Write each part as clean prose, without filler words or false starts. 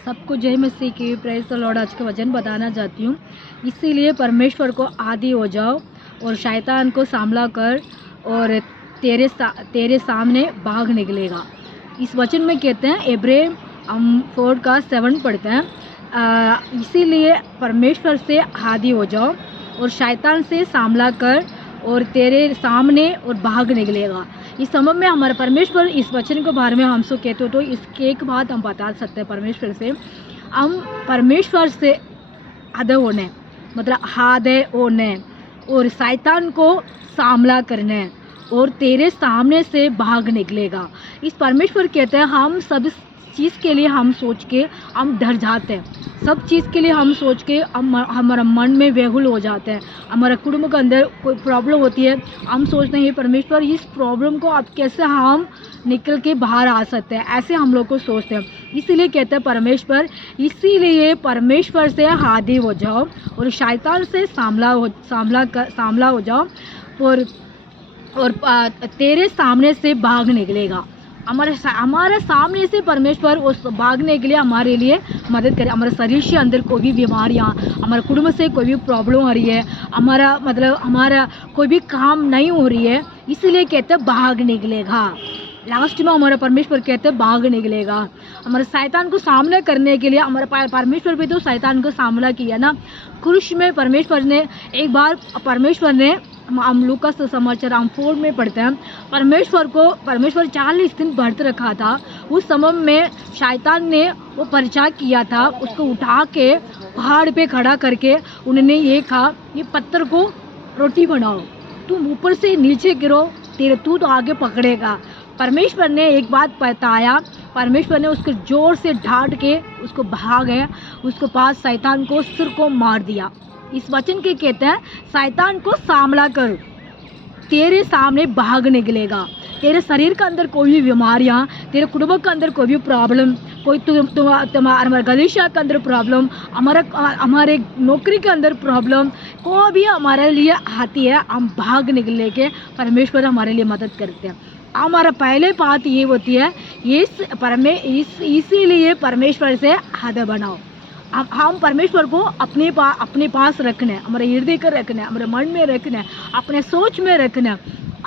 सबको जय मसीह की प्रेज द लॉर्ड। आज का वचन बताना चाहती हूँ। इसीलिए परमेश्वर को आदी हो जाओ और शैतान को सामला कर और तेरे सामने भाग निकलेगा। इस वचन में कहते हैं, इब्रानी हम 4:7 पढ़ते हैं, इसीलिए परमेश्वर से आदी हो जाओ और शैतान से सामला कर और तेरे सामने और भाग निकलेगा। इस समय में हमारा परमेश्वर इस वचन के बारे में हमसे कहते हो तो इसके एक बात हम बता सकते हैं। परमेश्वर से हम परमेश्वर से आधे होने मतलब आधे होने और शैतान को सामला करने और तेरे सामने से भाग निकलेगा। इस परमेश्वर कहते हैं हम सब चीज़ के लिए हम सोच के हम डर जाते हैं, सब चीज़ के लिए हम सोच के हमारा मन में व्याकुल हो जाते हैं। हमारा कुटुंब के अंदर कोई प्रॉब्लम होती है, हम सोचते हैं परमेश्वर इस प्रॉब्लम को अब कैसे हम निकल के बाहर आ सकते हैं, ऐसे हम लोग को सोचते हैं। इसीलिए कहते हैं परमेश्वर, इसीलिए परमेश्वर से आदी हो जाओ और शैतान से सामला हो जाओ और तेरे सामने से भाग निकलेगा। हमारे सामने से परमेश्वर उस भागने के लिए हमारे लिए मदद करे। हमारे शरीर के अंदर कोई भी बीमारियाँ, हमारे कुटुंब से कोई भी प्रॉब्लम हो रही है, हमारा कोई भी काम नहीं हो रही है, इसीलिए कहते हैं भाग निकलेगा। लास्ट में हमारा परमेश्वर कहते हैं भाग निकलेगा। हमारे शैतान को सामना करने के लिए हमारे परमेश्वर भी तो शैतान को सामना किया ना क्रूस में। परमेश्वर ने एक बार हम लूका समाचार हम 4 में पढ़ते हैं, परमेश्वर 40 दिन व्रत रखा था। उस समय में शैतान ने वो परिचय किया था, उसको उठा के पहाड़ पे खड़ा करके उन्होंने ये कहा, ये पत्थर को रोटी बनाओ, तुम ऊपर से नीचे गिरो, तू तो आगे पकड़ेगा। परमेश्वर ने एक बात बताया, परमेश्वर ने उसको जोर से ढांट के उसको भागे, उसको पास शैतान को सिर को मार दिया। इस वचन के कहते हैं शैतान को सामला कर, तेरे सामने भाग निकलेगा। तेरे शरीर के अंदर कोई भी बीमारियाँ, तेरे कुटुंब के अंदर कोई भी प्रॉब्लम, कोई तुम्हारे गलीशा के अंदर प्रॉब्लम, हमारे नौकरी के अंदर प्रॉब्लम, कोई भी हमारे लिए आती है, हम भाग निकलने के परमेश्वर हमारे लिए मदद करते हैं। हमारा पहले बात ये होती है, इसीलिए परमेश्वर से आदत बनाओ। हम परमेश्वर को अपने पास रखना है, हमारे हृदय कर रखना है, हमारे मन में रखना है, अपने सोच में रखना है।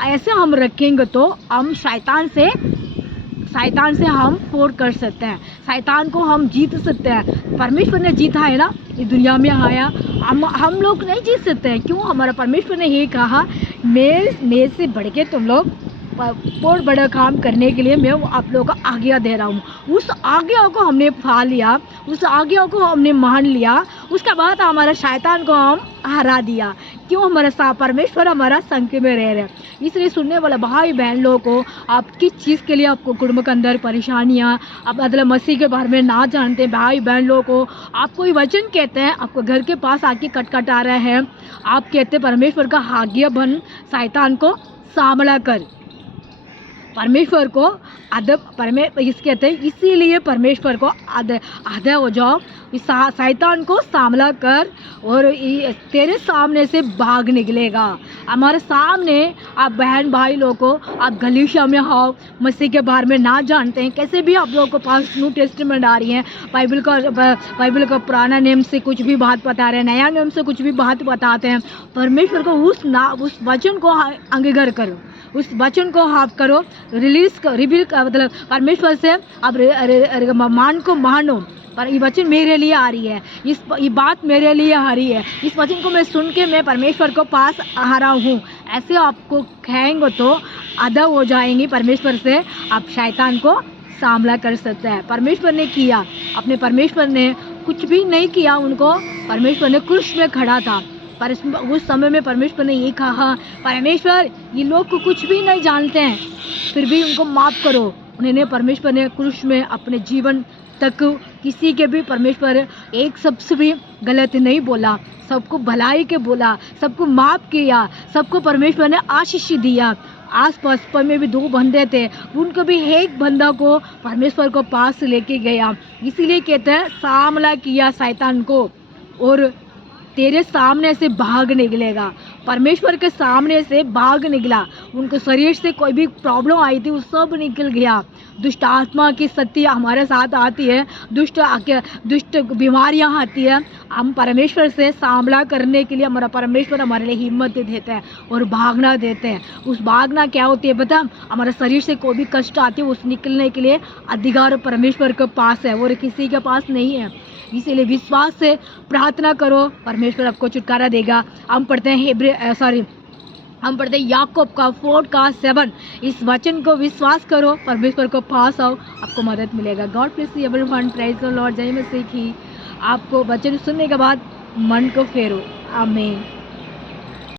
ऐसे हम रखेंगे तो हम शैतान से हम फोड़ कर सकते हैं, शैतान को हम जीत सकते हैं। परमेश्वर ने जीता है ना, इस दुनिया में आया, हम लोग नहीं जीत सकते हैं। क्यों? हमारा परमेश्वर ने ये कहा, मेरे से बढ़ के तुम लोग बहुत बड़ा काम करने के लिए मैं आप लोगों को आज्ञा दे रहा हूँ। उस आज्ञा को हमने पा लिया, उस आज्ञा को हमने मान लिया, उसके बाद हमारा शैतान को हम हरा दिया। क्यों? हमारा परमेश्वर हमारा संग में रह रहे। इसलिए सुनने वाला भाई बहन लोगों को, आप किस चीज़ के लिए आपको कुटुंब के अंदर परेशानियाँ, आप मतलब मसीह के बारे में ना जानते भाई बहन लोगों को, आपको ये वचन कहते हैं, आपको घर के पास आके कटकटा रहे हैं, आप कहते परमेश्वर का आज्ञा बन, शैतान को सामला कर, परमेश्वर को कहते हैं इसीलिए परमेश्वर को आधा हो जाओ, इस शैतान को सामला कर और तेरे सामने से भाग निकलेगा। हमारे सामने आप बहन भाई लोगों को, आप गलीशा में हो, मसीह के बारे में ना जानते हैं, कैसे भी आप लोगों को पास न्यू टेस्टामेंट आ रही हैं, बाइबल का पुराना नियम से कुछ भी बात बता रहे हैं, नया नियम से कुछ भी बात बताते हैं। परमेश्वर को उस वचन को अंगीकार करो, उस वचन को आप करो, रिवील मतलब परमेश्वर से आप मान को मानो। पर ये वचन मेरे लिए आ रही है, ये बात मेरे लिए आ रही है, इस वचन को मैं सुन के मैं परमेश्वर को पास आ रहा हूँ, ऐसे आपको कहेंगे तो आधा हो जाएंगी परमेश्वर से, आप शैतान को सामला कर सकते हैं। परमेश्वर ने किया, अपने परमेश्वर ने कुछ भी नहीं किया, उनको परमेश्वर ने क्रूस में खड़ा था, पर उस समय में परमेश्वर ने ये कहा, परमेश्वर ये लोग को कुछ भी नहीं जानते हैं, फिर भी उनको माफ़ करो। उन्होंने परमेश्वर ने क्रूस में अपने जीवन तक किसी के भी परमेश्वर एक सबसे भी गलत नहीं बोला, सबको भलाई के बोला, सबको माफ़ किया, सबको परमेश्वर ने आशीष दिया। आस पास में भी 2 बंदे थे, उनको भी एक बंदा को परमेश्वर को पास लेके गया। इसीलिए कहते हैं सामना किया शैतान को और तेरे सामने से भाग निकलेगा। परमेश्वर के सामने से भाग निकला उनको शरीर से कोई भी प्रॉब्लम आई थी वो सब निकल गया। दुष्ट आत्मा की शक्ति हमारे साथ आती है, दुष्ट बीमारियां आती है, हम परमेश्वर से सामना करने के लिए हमारा परमेश्वर हमारे लिए हिम्मत देता है और भागना देते हैं। उस भागना क्या होती है पता, हमारे शरीर से कोई भी कष्ट आती है उस निकलने के लिए अधिकार परमेश्वर के पास है और किसी के पास नहीं है। इसीलिए विश्वास से प्रार्थना करो, परमेश्वर आपको छुटकारा देगा। हम पढ़ते हैं याकूब का 4:7, इस वचन को विश्वास करो, परमेश्वर को पास आओ, आपको मदद मिलेगा। God bless you everyone, praise the Lord. जय मसीह की। आपको वचन सुनने के बाद मन को फेरो। आमीन।